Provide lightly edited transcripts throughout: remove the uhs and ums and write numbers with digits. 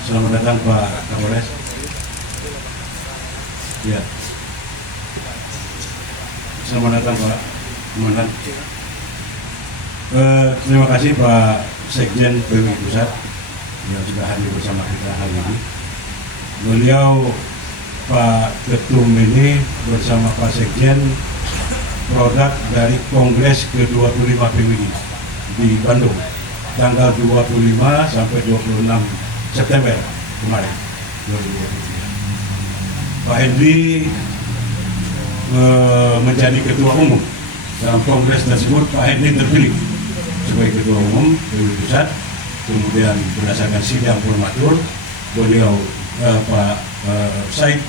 Selamat datang Pak Kapolres. Ya. Selamat datang Pak Komandan. Terima kasih Pak Sekjen PWI Pusat yang sudah hadir bersama kita hari ini. Beliau Pak Ketum ini bersama Pak Sekjen produk dari Kongres ke-25 PWI di Bandung tanggal 25 sampai 26 September kemarin 2023. Pak Hendy menjadi ketua umum dalam kongres tersebut. Pak Hendy terpilih sebagai ketua umum PWI Pusat, kemudian berdasarkan sidang formatur beliau Pak Said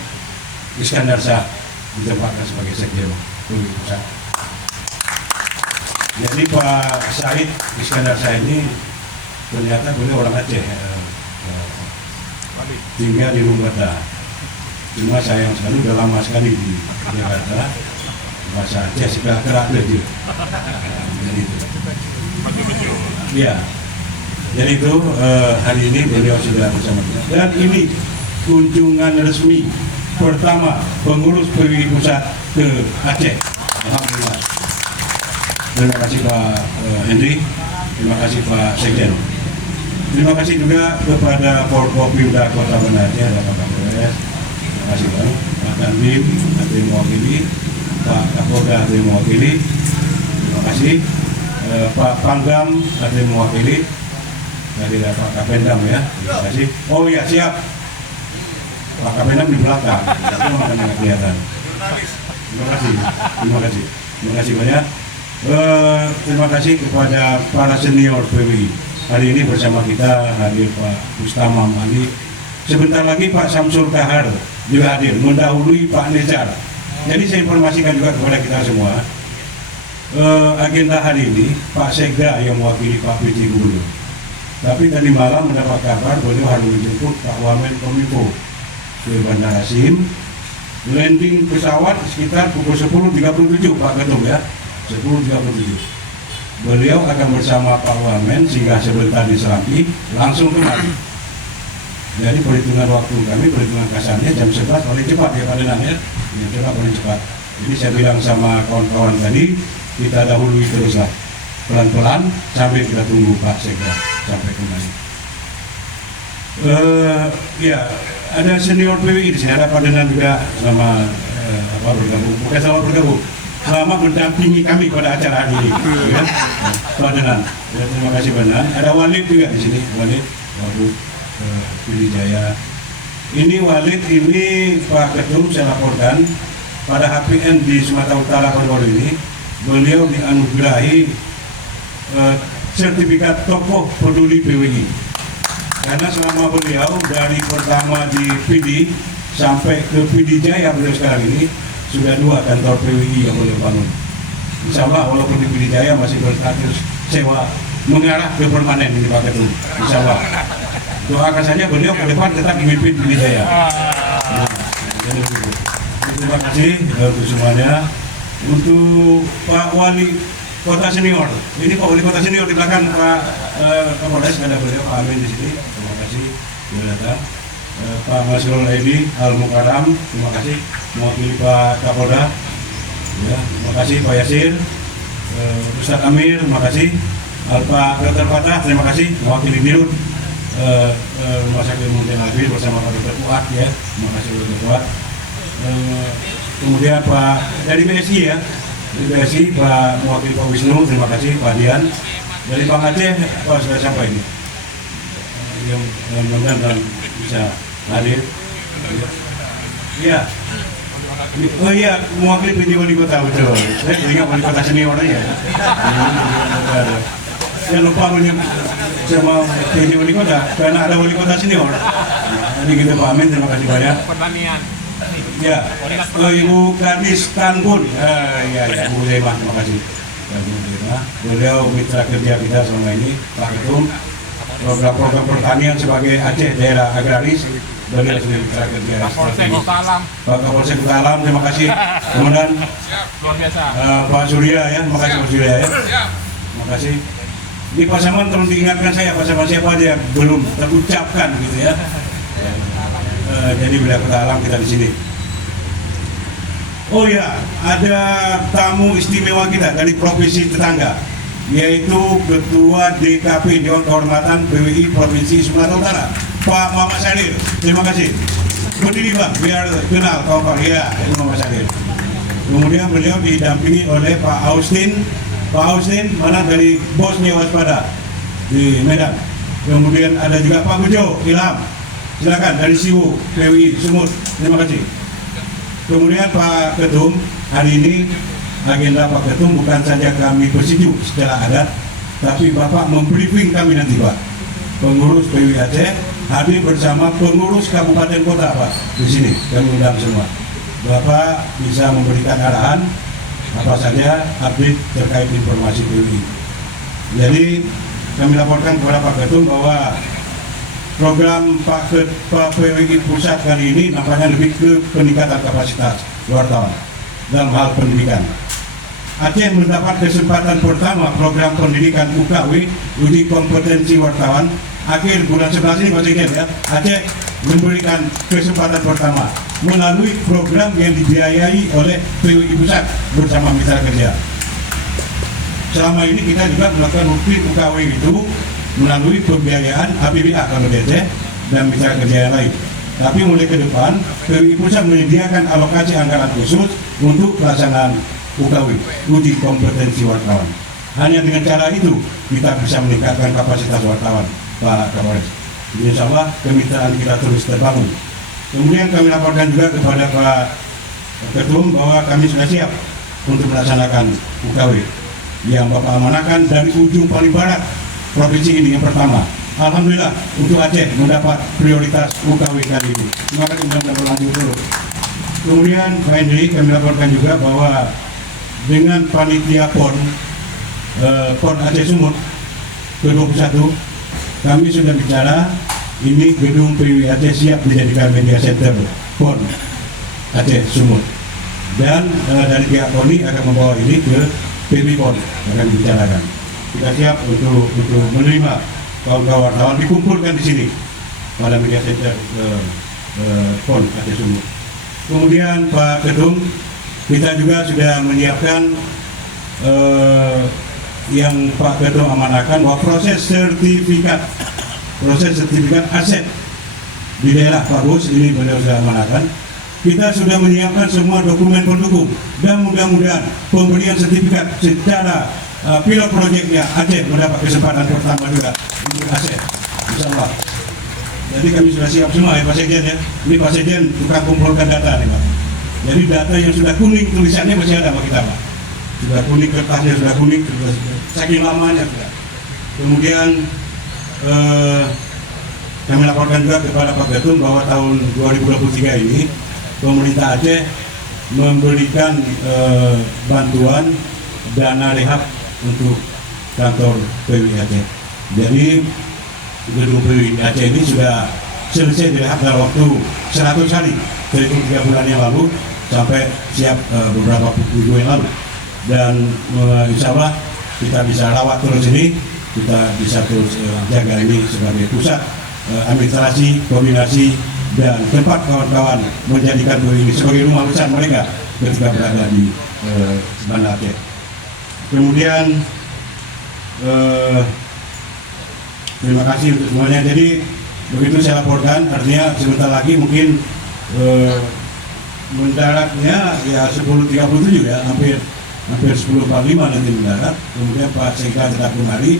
Iskandar Shah ditempatkan sebagai sekjen PWI Pusat. Jadi Pak Said Iskandar Shah ini ternyata beliau orang Aceh, tinggal di Lumbata. Cuma sayang sekali udah lama sekali di Jakarta, bahasa Aceh sudah kerak aja. Jadi itu. Ya, jadi itu hari ini beliau sudah bersama kita. Dan ini kunjungan resmi pertama pengurus PWI Pusat ke Aceh. Alhamdulillah. Terima kasih Pak Henry, terima kasih Pak Sekjen. Terima kasih juga kepada Forkopimda Kota Banda Aceh dan Pak Kapolres. Terima kasih Pak Dandim, ada yang mewakili, Pak Kapolda ada yang mewakili. Terima kasih Pak Pangdam ada yang mewakili. Tadi ada Pak Kapendam ya. Terima kasih. Oh ya siap. Pak Kapendam di belakang. Itu makan yang kelihatan. Terima kasih. Terima kasih. Terima kasih banyak. Terima kasih kepada para senior PWI. Hari ini bersama kita hadir Pak Bustama Ali. Sebentar lagi Pak Samsul Kahar juga hadir, mendahului Pak Nejar. Jadi saya informasikan juga kepada kita semua, agenda hari ini Pak Sekda yang mewakili Pak PJ Gubernur. Tapi tadi malam mendapat kabar beliau harus menjemput Pak Wamen Kominfo ke Bandara Sim. Landing pesawat sekitar pukul 10.37 Pak Ketum ya, 10.37. Beliau akan bersama Pak Wamen sehingga sebentar di Serambi langsung kembali. Jadi perhitungan waktu kami, perhitungan kasarnya jam 11 paling cepat ya Pak Denan ya, cepat paling cepat. Jadi saya bilang sama kawan-kawan tadi, kita dahului teruslah pelan-pelan sampai kita tunggu Pak Sekda sampai kembali. Ya, ada senior PWI di sini, ada Pak Denan juga sama bergabung, bukan sama bergabung, selama mendampingi kami pada acara hari ini, ya. Pak Denan, ya, terima kasih Pak Denan. Ada Walid juga di sini, Walid, Wabu Pilih Jaya. Ini Walid ini Pak Ketum saya laporkan pada HPN di Sumatera Utara baru ini beliau dianugerahi sertifikat tokoh peduli PWI. Karena selama beliau dari pertama di PD sampai ke PD Jaya beliau sekarang ini sudah 2 kantor PWI yang beliau bangun. Insya Allah walaupun di PD Jaya masih berstatus sewa mengarah ke permanen ini Pak Ketum. Insya Allah. Doakan saja beliau ke depan tetap memimpin PD Jaya. Terima kasih untuk semuanya. Untuk Pak Wali Kota Senior, ini Pak Wali Kota Senior di belakang Pak Kapolres, ada beliau Pak Amin di sini. Terima kasih sudah datang. Pak Masrul Edi Al Mukaram, terima kasih mewakili Pak Kapolda. Ya, terima kasih Pak Yasir, Ustadz Amir, terima kasih. Pak Dr. Fatah, terima kasih mewakili Dirut Rumah Sakit Muntin Albi bersama Pak Dr. Fuad ya, terima kasih Dr. Fuad. Kemudian Pak dari BSI ya, dari BSI Pak mewakili Pak Wisnu, terima kasih Pak Dian. Dari Bang Aceh Pak sudah sampai ini, yang mudah-mudahan bisa hadir. Iya. Oh iya, mewakili PJ Wali Kota betul. Saya ingat Wali Kota Senior ya. Saya lupa sama PJ Wali Kota karena ada Wali Kota Senior. Jadi kita Pak Amin, terima kasih banyak. Pertanian. Ya, Ibu Kadis Tanpun, ya Bu Zemah, terima kasih. Beliau mitra kerja kita selama ini, Pak Ketum. Program-program pertanian sebagai Aceh daerah agraris, beliau sudah mitra kerja. Pak Kapolsek Kota Alam, terima kasih. Kemudian luar biasa. Pak Surya ya, terima kasih Pak Surya ya. Terima kasih. Di Pasaman tolong diingatkan saya Pasaman siapa aja yang belum terucapkan gitu ya. Jadi bila kita alam kita di sini. Oh ya, ada tamu istimewa kita dari provinsi tetangga, yaitu Ketua DKP Dewan Kehormatan PWI Provinsi Sumatera Utara, Pak Muhammad Sadir. Terima kasih. Berdiri Pak, biar kenal kawan-kawan. Ya, itu Muhammad Sadir. Kemudian beliau didampingi oleh Pak Austin. Pak Austin mana dari bosnya Waspada di Medan. Kemudian ada juga Pak Bejo Ilham. Silakan dari Siwu PWI Sumut. Terima kasih. Kemudian Pak Ketum, hari ini agenda Pak Ketum bukan saja kami bersetuju secara adat, tapi Bapak membriefing kami nanti Pak. Pengurus PWI Aceh hadir bersama pengurus kabupaten kota Pak di sini, kami undang semua. Bapak bisa memberikan arahan apa saja update terkait informasi PWI. Jadi kami laporkan kepada Pak Ketum bahwa program Pak PWI Pusat kali ini nampaknya lebih ke peningkatan kapasitas wartawan dalam hal pendidikan. Aceh mendapat kesempatan pertama program pendidikan UKW uji kompetensi wartawan akhir bulan 11 ini Pak Sekjen ya. Aceh memberikan kesempatan pertama melalui program yang dibiayai oleh PWI Pusat bersama mitra kerja. Selama ini kita juga melakukan rutin UKW itu melalui pembiayaan APBA kalau DC dan mitra kerja yang lain. Tapi mulai ke depan, PWI Pusat menyediakan alokasi anggaran khusus untuk pelaksanaan UKW, uji kompetensi wartawan. Hanya dengan cara itu kita bisa meningkatkan kapasitas wartawan, Pak Kapolres. Insya Allah kemitraan kita terus terbangun. Kemudian kami laporkan juga kepada Pak Ketum bahwa kami sudah siap untuk melaksanakan UKW yang Bapak amanahkan dari ujung paling barat provinsi ini yang pertama. Alhamdulillah untuk Aceh mendapat prioritas UKW kali ini. Terima kasih mudah-mudahan berlanjut terus. Kemudian Pak Hendri, kami laporkan juga bahwa dengan panitia PON Aceh Sumut ke-21 kami sudah bicara ini gedung PWI Aceh siap dijadikan media center PON Aceh Sumut dan dari pihak KONI akan membawa ini ke PWI PON akan dibicarakan. Kita siap untuk menerima kawan-kawan wartawan dikumpulkan di sini pada media center PON Aceh Sumut. Kemudian Pak Ketum, kita juga sudah menyiapkan yang Pak Ketum amanahkan bahwa proses sertifikat aset di daerah Pak Bus ini beliau sudah amanahkan. Kita sudah menyiapkan semua dokumen pendukung dan mudah-mudahan pemberian sertifikat secara pilot proyeknya Aceh mendapat kesempatan pertama juga untuk Aceh, insya Allah. Jadi kami sudah siap semua ya Pak Sekjen ya. Ini Pak Sekjen tukang kumpulkan data nih Pak. Jadi data yang sudah kuning tulisannya masih ada Pak kita Pak. Sudah kuning kertasnya sudah kuning, saking lamanya sudah. Kemudian kami laporkan juga kepada Pak Ketum bahwa tahun 2023 ini pemerintah Aceh memberikan bantuan dana rehab untuk kantor PWI Aceh. Jadi gedung PWI Aceh ini sudah selesai direhab dalam waktu 100 hari dari 3 bulan yang lalu sampai siap beberapa minggu yang lalu. Dan insya Allah kita bisa rawat terus ini, kita bisa terus jaga ini sebagai pusat administrasi, koordinasi dan tempat kawan-kawan menjadikan PWI ini sebagai rumah besar mereka ketika berada di Banda Aceh. Kemudian terima kasih untuk semuanya. Jadi begitu saya laporkan, artinya sebentar lagi mungkin mendaratnya ya 10.37 ya, hampir 10.45 nanti mendarat. Kemudian Pak Sekda tetap kemari.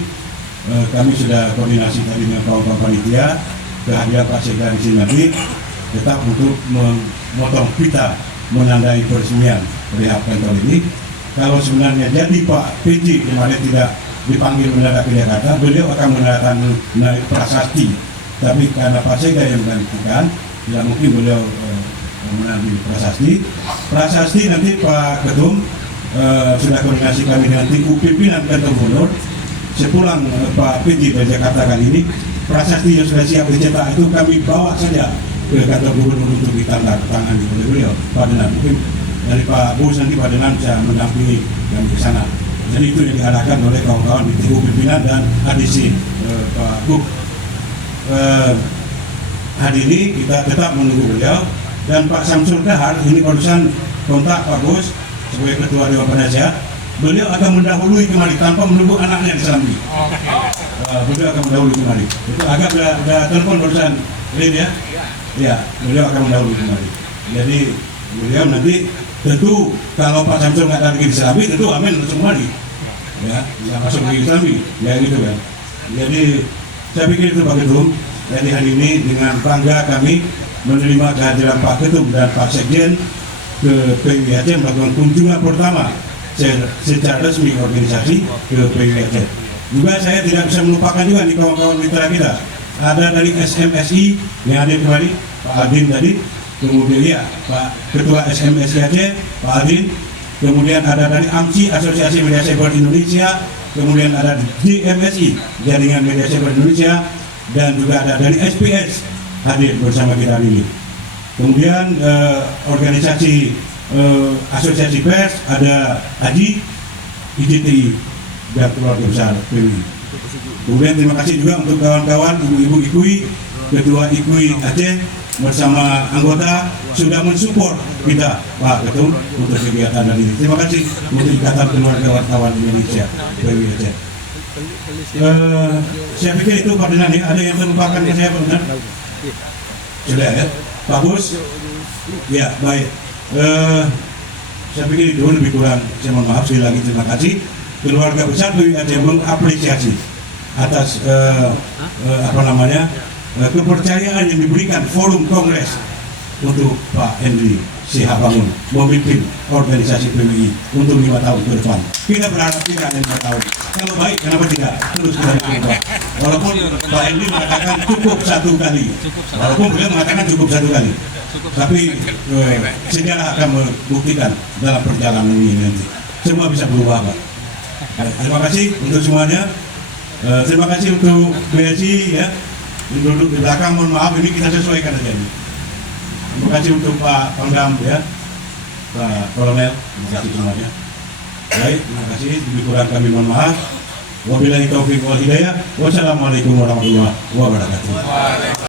Kami sudah koordinasi tadi dengan kawan-kawan panitia, kehadiran Pak Sekda di sini nanti tetap untuk memotong pita menandai peresmian rehab kantor ini. Kalau sebenarnya jadi Pak PJ kemarin tidak dipanggil mendadak ke Jakarta, beliau akan menandatangani prasasti. Tapi karena Pak Sekda yang menggantikan, tidak mungkin beliau mengambil prasasti. Prasasti nanti Pak Ketum sudah koordinasi kami dengan tim pimpinan kantor gubernur. Sepulang Pak PJ dari Jakarta kali ini, prasasti yang sudah siap dicetak itu kami bawa saja ke kantor gubernur untuk ditandatangani oleh beliau. Pak Denan, mungkin dari Pak Bus nanti Pak Denan bisa mendampingi kami ke sana Jadi itu yang diarahkan oleh kawan-kawan di TU pimpinan dan ADC Pak Buk. Hari ini kita tetap menunggu beliau, dan Pak Samsul Dahar ini barusan kontak Pak Bos sebagai Ketua Dewan Penasihat. Beliau akan mendahului kembali tanpa menunggu anaknya di Serambi. Beliau akan mendahului kembali. Itu agak udah telepon barusan, Lin ya. Ya, beliau akan mendahului kembali. Jadi beliau nanti tentu kalau Pak Samsul nggak ada lagi di Serambi, tentu amin langsung kembali. Ya, nggak masuk lagi di Serambi. Ya gitu kan. Jadi saya pikir itu Pak Ketum. Jadi hari ini dengan bangga kami menerima kehadiran Pak Ketum dan Pak Sekjen ke PWIAC melakukan kunjungan pertama secara resmi organisasi ke PWIAC. Juga saya tidak bisa melupakan juga nih kawan-kawan mitra kita. Ada dari SMSI yang hadir kemarin, Pak Aldin tadi, kemudian ya Pak Ketua SMSI Aceh, Pak Aldin, kemudian ada dari AMCI, Asosiasi Media Cyber Indonesia, kemudian ada DMSI, Jaringan Media Cyber Indonesia, dan juga ada dari SPS hadir bersama kita hari ini. Kemudian organisasi asosiasi pers ada AJI, IJTI, dan keluarga besar PWI. Kemudian terima kasih juga untuk kawan-kawan ibu-ibu IKUI, Ketua IKUI Aceh bersama anggota sudah mensupport kita Pak Ketum untuk kegiatan hari ini. Terima kasih untuk Ikatan Keluarga Wartawan Indonesia PWI Aceh. Saya pikir itu Pak Dinan ya. Ada yang terlupakan ke saya Pak Dinan? Sudah ya, bagus. Ya baik. Saya pikir itu lebih kurang. Saya mohon maaf sekali lagi, terima kasih. Keluarga besar PWI Aceh mengapresiasi atas kepercayaan yang diberikan forum kongres untuk Pak Henry Sihabangun memimpin organisasi PWI untuk 5 tahun ke depan. Kita berharap tidak hanya 5 tahun. Kalau baik, kenapa tidak? Terus kita coba. Walaupun Pak Henry mengatakan cukup 1 kali. Walaupun beliau mengatakan cukup 1 kali. Tapi sejarah akan membuktikan dalam perjalanan ini nanti. Semua bisa berubah, Pak. Terima kasih untuk semuanya. Terima kasih untuk BSI ya. Duduk di belakang, mohon maaf ini kita sesuaikan aja ini. Terima kasih untuk Pak Pangdam ya, Pak Kolonel, terima kasih semuanya. Baik, terima kasih. Lebih kurang kami mohon maaf. Wabillahi taufiq wal hidayah. Wassalamualaikum warahmatullahi wabarakatuh.